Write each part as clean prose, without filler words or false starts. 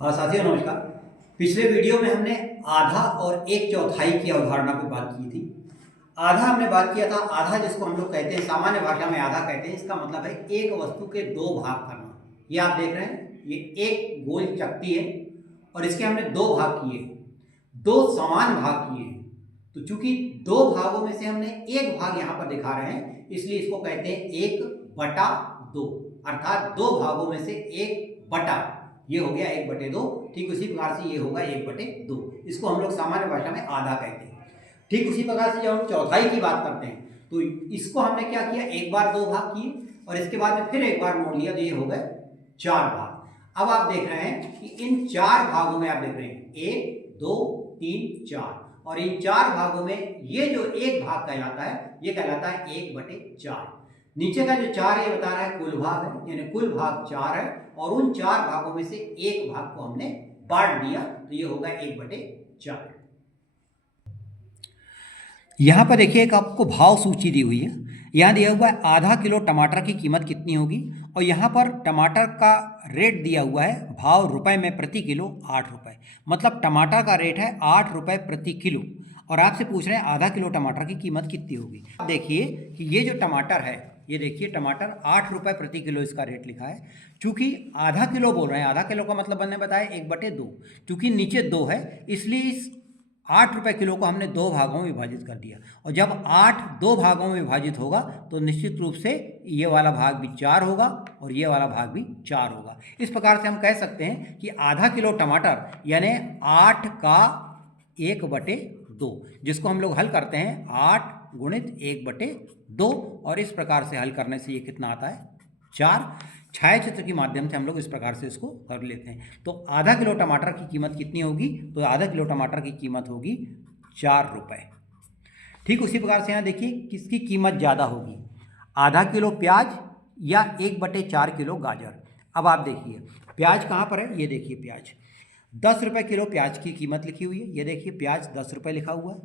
हाँ साथियों नमस्कार। पिछले वीडियो में हमने आधा और एक चौथाई की अवधारणा पर बात की थी। आधा हमने बात किया था, आधा जिसको हम लोग कहते हैं सामान्य भाषा में आधा कहते हैं, इसका मतलब है एक वस्तु के दो भाग करना। ये आप देख रहे हैं, ये एक गोल चक्की है और इसके हमने दो भाग किए, दो समान भाग किए हैं। तो चूंकि दो भागों में से हमने एक भाग यहाँ पर दिखा रहे हैं, इसलिए इसको कहते हैं 1/2, अर्थात दो भागों में से एक बटा, ये हो गया 1/2। ठीक उसी प्रकार से ये होगा 1/2। इसको हम लोग सामान्य भाषा में आधा कहते हैं। ठीक उसी प्रकार से जब हम चौथाई की बात करते हैं तो इसको हमने क्या किया, एक बार दो भाग किए और इसके बाद में फिर एक बार मोड़ लिया, तो ये हो गए 4 भाग। अब आप देख रहे हैं कि इन 4 भागों में आप देख रहे हैं 1 2 3 4, और इन 4 भागों में ये जो एक भाग कहलाता है, ये कहलाता है 1/4। नीचे का जो 4 ये बता रहा है कुल भाग है, यानी कुल भाग 4 है और उन 4 भागों में से एक भाग को हमने बांट दिया, तो ये होगा 1/4। यहाँ पर देखिए एक आपको भाव सूची दी हुई है। यहाँ दिया हुआ है आधा किलो टमाटर की कीमत कितनी होगी, और यहाँ पर टमाटर का रेट दिया हुआ है भाव रुपए में प्रति किलो 8 रुपये। मतलब टमाटर का रेट है 8 रुपये प्रति किलो, और आपसे पूछ रहे हैं आधा किलो टमाटर की कीमत कितनी होगी। आप देखिए कि ये जो टमाटर है, ये देखिए टमाटर 8 रुपये प्रति किलो इसका रेट लिखा है। चूंकि आधा किलो बोल रहे हैं, आधा किलो का मतलब मैंने बताया 1/2, चूंकि नीचे 2 है इसलिए इस 8 रुपये किलो को हमने दो भागों में विभाजित कर दिया, और जब 8 दो भागों में विभाजित होगा तो निश्चित रूप से ये वाला भाग भी 4 होगा और ये वाला भाग भी 4 होगा। इस प्रकार से हम कह सकते हैं कि आधा किलो टमाटर यानी 8 का 1/2, जिसको हम लोग हल करते हैं 8 गुणित 1/2, और इस प्रकार से हल करने से ये कितना आता है 4। छाया चित्र के माध्यम से हम लोग इस प्रकार से इसको कर लेते हैं। तो आधा किलो टमाटर की कीमत कितनी होगी, तो आधा किलो टमाटर की कीमत होगी 4 रुपये। ठीक उसी प्रकार से यहाँ देखिए किसकी कीमत ज़्यादा होगी, आधा किलो प्याज या 1/4 किलो गाजर। अब आप देखिए प्याज कहाँ पर है, ये देखिए प्याज 10 रुपये किलो प्याज की कीमत लिखी हुई है। ये देखिए प्याज 10 रुपये लिखा हुआ है,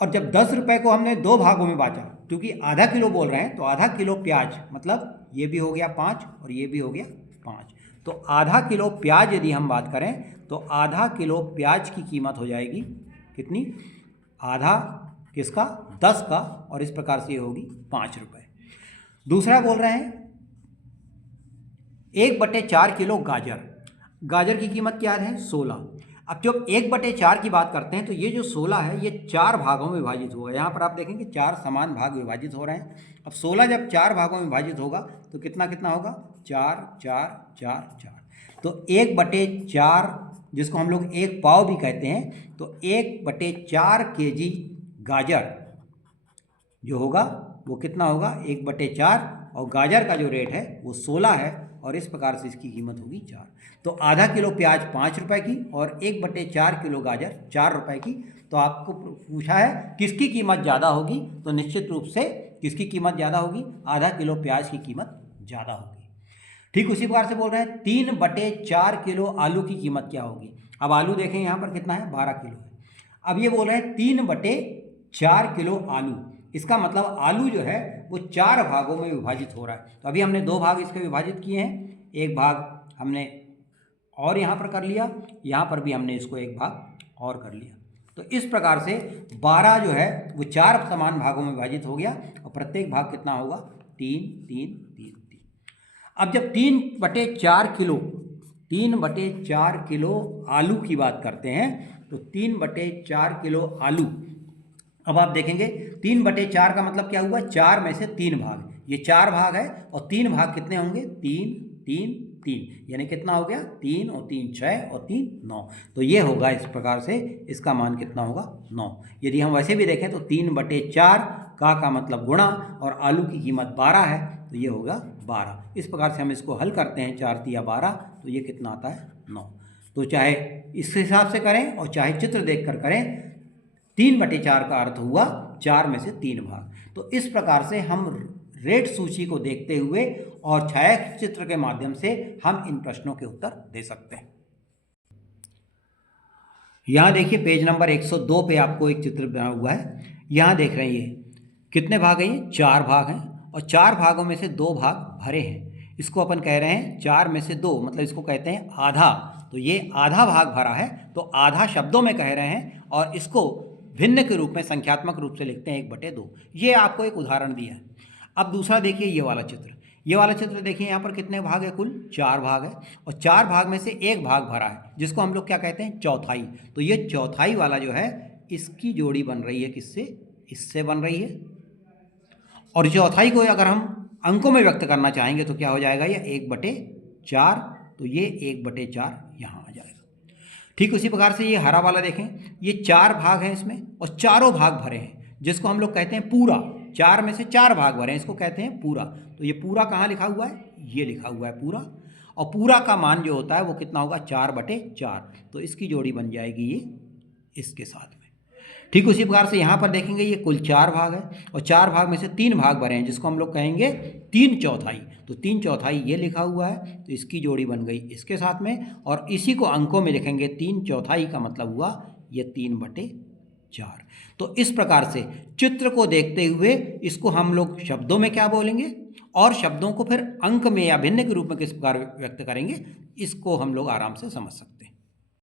और जब 10 रुपये को हमने दो भागों में बांटा, क्योंकि आधा किलो बोल रहे हैं तो आधा किलो प्याज मतलब ये भी हो गया 5 और ये भी हो गया 5, तो आधा किलो प्याज यदि हम बात करें तो आधा किलो प्याज की कीमत हो जाएगी कितनी, आधा किसका 10 का, और इस प्रकार से ये होगी 5 रुपये। दूसरा बोल रहे हैं 1/4 किलो गाजर, गाजर की कीमत क्या है 16। अब जब 1/4 की बात करते हैं तो ये जो 16 है ये 4 भागों में विभाजित होगा। यहाँ पर आप देखेंगे 4 समान भाग विभाजित हो रहे हैं। अब 16 जब 4 भागों में विभाजित होगा तो कितना कितना होगा 4 4 4 4, तो 1/4 जिसको हम लोग एक पाव भी कहते हैं, तो 1/4 kg गाजर जो होगा वो कितना होगा 1/4, और गाजर का जो रेट है वो 16 है, और इस प्रकार से इसकी कीमत होगी 4। तो आधा किलो प्याज 5 रुपये की और 1/4 किलो गाजर 4 रुपये की। तो आपको पूछा है किसकी कीमत ज़्यादा होगी, तो निश्चित रूप से किसकी कीमत ज़्यादा होगी, आधा किलो प्याज की कीमत ज़्यादा होगी। ठीक उसी प्रकार से बोल रहे हैं 3/4 किलो आलू की कीमत क्या होगी। अब आलू देखें यहाँ पर कितना है 12 किलो है। अब ये बोल रहे हैं 3/4 किलो आलू, इसका मतलब आलू जो है वो 4 भागों में विभाजित हो रहा है। तो अभी हमने 2 भाग इसके विभाजित किए हैं, एक भाग हमने और यहाँ पर कर लिया, यहाँ पर भी हमने इसको एक भाग और कर लिया। तो इस प्रकार से 12 जो है वो 4 समान भागों में विभाजित हो गया, और प्रत्येक भाग कितना होगा 3 3 3 3। अब जब 3/4 किलो आलू की बात करते हैं, तो 3/4 किलो आलू, अब आप देखेंगे 3/4 का मतलब क्या हुआ 4 में से 3 भाग, ये 4 भाग है और 3 भाग कितने होंगे 3 3 3, यानी कितना हो गया 3 और 3 6 और 3 9। तो ये होगा इस प्रकार से, इसका मान कितना होगा 9। यदि हम वैसे भी देखें तो 3/4 का मतलब गुणा, और आलू की कीमत 12 है तो ये होगा 12। इस प्रकार से हम इसको हल करते हैं 4 तिया 12, तो ये कितना आता है 9। तो चाहे इस हिसाब से करें और चाहे चित्र देख कर करें, 3/4 का अर्थ हुआ 4 में से 3 भाग। तो इस प्रकार से हम रेट सूची को देखते हुए और छाया चित्र के माध्यम से हम इन प्रश्नों के उत्तर दे सकते हैं। यहाँ देखिए पेज नंबर 102 पे आपको एक चित्र बना हुआ है। यहाँ देख रहे हैं ये कितने भाग हैं, ये 4 भाग हैं, और 4 भागों में से 2 भाग भरे हैं। इसको अपन कह रहे हैं 4 में से 2, मतलब इसको कहते हैं आधा। तो ये आधा भाग भरा है, तो आधा शब्दों में कह रहे हैं और इसको भिन्न के रूप में संख्यात्मक रूप से लिखते हैं 1/2। ये आपको एक उदाहरण दिया है। अब दूसरा देखिए ये वाला चित्र। ये वाला चित्र देखिए, यहाँ पर कितने भाग है? कुल 4 भाग है और 4 भाग में से एक भाग भरा है, जिसको हम लोग क्या कहते हैं? चौथाई। तो ये चौथाई वाला जो है, इसकी जोड़ी बन रही है किससे? इससे बन रही है। और चौथाई को अगर हम अंकों में व्यक्त करना चाहेंगे तो क्या हो जाएगा? ये 1/4। तो ये 1/4 यहाँ आ जाएगा। ठीक उसी प्रकार से ये हरा वाला देखें, ये 4 भाग हैं इसमें और चारों भाग भरे हैं, जिसको हम लोग कहते हैं पूरा। 4 में से 4 भाग भरे हैं, इसको कहते हैं पूरा। तो ये पूरा कहाँ लिखा हुआ है? ये लिखा हुआ है पूरा। और पूरा का मान जो होता है वो कितना होगा? 4/4। तो इसकी जोड़ी बन जाएगी ये इसके साथ में। ठीक उसी प्रकार से यहाँ पर देखेंगे, ये कुल 4 भाग है और 4 भाग में से 3 भाग भरे हैं, जिसको हम लोग कहेंगे 3/4। तो 3/4 ये लिखा हुआ है, तो इसकी जोड़ी बन गई इसके साथ में। और इसी को अंकों में लिखेंगे, 3/4 का मतलब हुआ ये 3/4। तो इस प्रकार से चित्र को देखते हुए इसको हम लोग शब्दों में क्या बोलेंगे और शब्दों को फिर अंक में या भिन्न के रूप में किस प्रकार व्यक्त करेंगे, इसको हम लोग आराम से समझ सकते हैं।